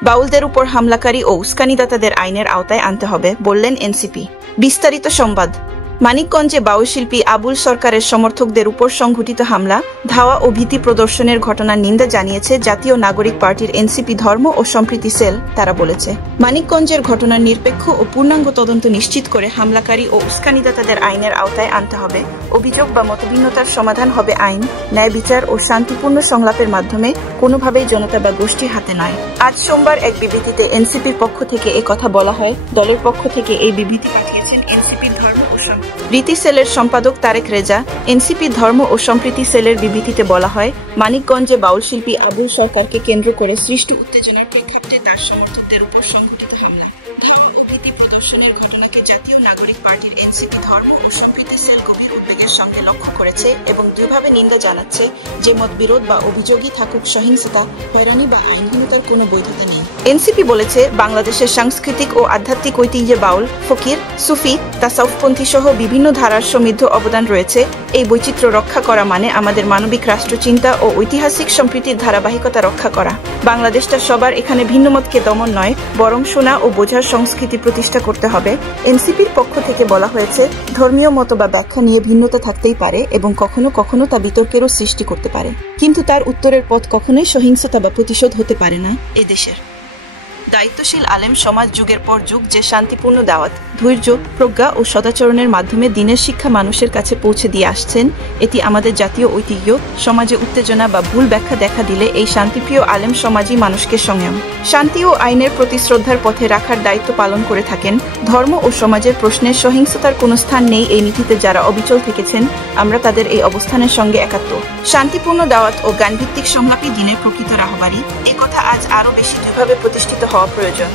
বাউলদের উপর হামলাকারী ও উস্কানিদাতাদের আইনের আওতায় আনতে হবে বললেন এনসিপি। বিস্তারিত সংবাদ। মানিকগঞ্জে বাউল শিল্পী আবুল সরকারের সমর্থকদের উপর সংঘটিত হামলা, ধাওয়া ও ভীতি প্রদর্শনের ঘটনার নিন্দা জানিয়েছে জাতীয় নাগরিক পার্টির এনসিপি ধর্ম ও সম্প্রীতি সেল। তারা বলেছে, মানিকগঞ্জের ঘটনার নিরপেক্ষ ও পূর্ণাঙ্গ তদন্ত নিশ্চিত করে হামলাকারী ও উস্কানিদাতাদের আইনের আওতায় আনতে হবে। অভিযোগ বা মতভিন্নতার সমাধান হবে আইন, ন্যায় বিচার ও শান্তিপূর্ণ সংলাপের মাধ্যমে, কোনোভাবেই জনতা বা গোষ্ঠীর হাতে নয়। আজ সোমবার এক বিবৃতিতে এনসিপির পক্ষ থেকে কথা বলা হয়। দলের পক্ষ থেকে এই বিবৃতি পাঠিয়েছেন এনসিপির ধর্ম ও সম্প্রীতি সেলের সম্পাদক তারেক রেজা। এনসিপি ধর্ম ও সম্প্রীতি সেলের বিবৃতিতে বলা হয়, মানিকগঞ্জে বাউল শিল্পী আবুল সরকারকে কেন্দ্র করে সৃষ্ট উত্তেজনার প্রেক্ষাপটে তার সমর্থকদের উপর সংঘটিত হামলা, ধাওয়া ও ভীতি প্রদর্শনের ঘটনাকে জাতীয় নাগরিক পার্টির এনসিপি ধর্ম ও সম্প্রীতি সেল গভীর উদ্বেগের সঙ্গে লক্ষ্য করেছে এবং দৃঢ়ভাবে নিন্দা জানাচ্ছে। যে মতবিরোধ বা অভিযোগই থাকুক, সহিংসতা, হয়রানি বা আইনহীনতার কোনো বৈধতা নেই। এনসিপি বলেছে, বাংলাদেশের সাংস্কৃতিক ও আধ্যাত্মিক ঐতিহ্যে বাউল, ফকির, সুফি, তাসাউফপন্থী সহ বিভিন্ন ধারার সমৃদ্ধ অবদান রয়েছে। এই বৈচিত্র্য রক্ষা করা মানে আমাদের মানবিক রাষ্ট্রচিন্তা ও ঐতিহাসিক সম্প্রীতির ধারাবাহিকতা রক্ষা করা। বাংলাদেশটা সবার, এখানে ভিন্নমতকে দমন নয়, বরং শোনা ও বোঝার সংস্কৃতি প্রতিষ্ঠা করতে হবে। এনসিপির পক্ষ থেকে বলা হয়েছে, ধর্মীয় মত বা ব্যাখ্যা নিয়ে ভিন্নতা থাকতেই পারে এবং কখনো কখনো তা বিতর্কেরও সৃষ্টি করতে পারে, কিন্তু তার উত্তরের পথ কখনোই সহিংসতা বা প্রতিশোধ হতে পারে না। এদেশের দায়িত্বশীল আলেম সমাজ যুগের পর যুগ যে শান্তিপূর্ণ দাওয়াত, ধৈর্য, প্রজ্ঞা ও সদাচরণের মাধ্যমে দিনের শিক্ষা মানুষের কাছে পৌঁছে দিয়ে আসছেন, এটি আমাদের জাতীয় ঐতিহ্য। সমাজে উত্তেজনা বা ভুল ব্যাখ্যা দেখা দিলে এই শান্তিপ্রিয় আলেম সমাজই মানুষকে সংযম, শান্তি ও আইনের প্রতি শ্রদ্ধার পথে রাখার দায়িত্ব পালন করে থাকেন। ধর্ম ও সমাজের প্রশ্নে সহিংসতার কোনো স্থান নেই। এই নীতিতে যারা অবিচল থেকেছেন, আমরা তাদের এই অবস্থানের সঙ্গে একাত্ম। শান্তিপূর্ণ দাওয়াত ও জ্ঞানভিত্তিক সংলাপই দিনের প্রকৃত রাহবারী। এ কথা আজ আরও বেশি দৃঢ়ভাবে প্রতিষ্ঠিত হওয়া প্রয়োজন।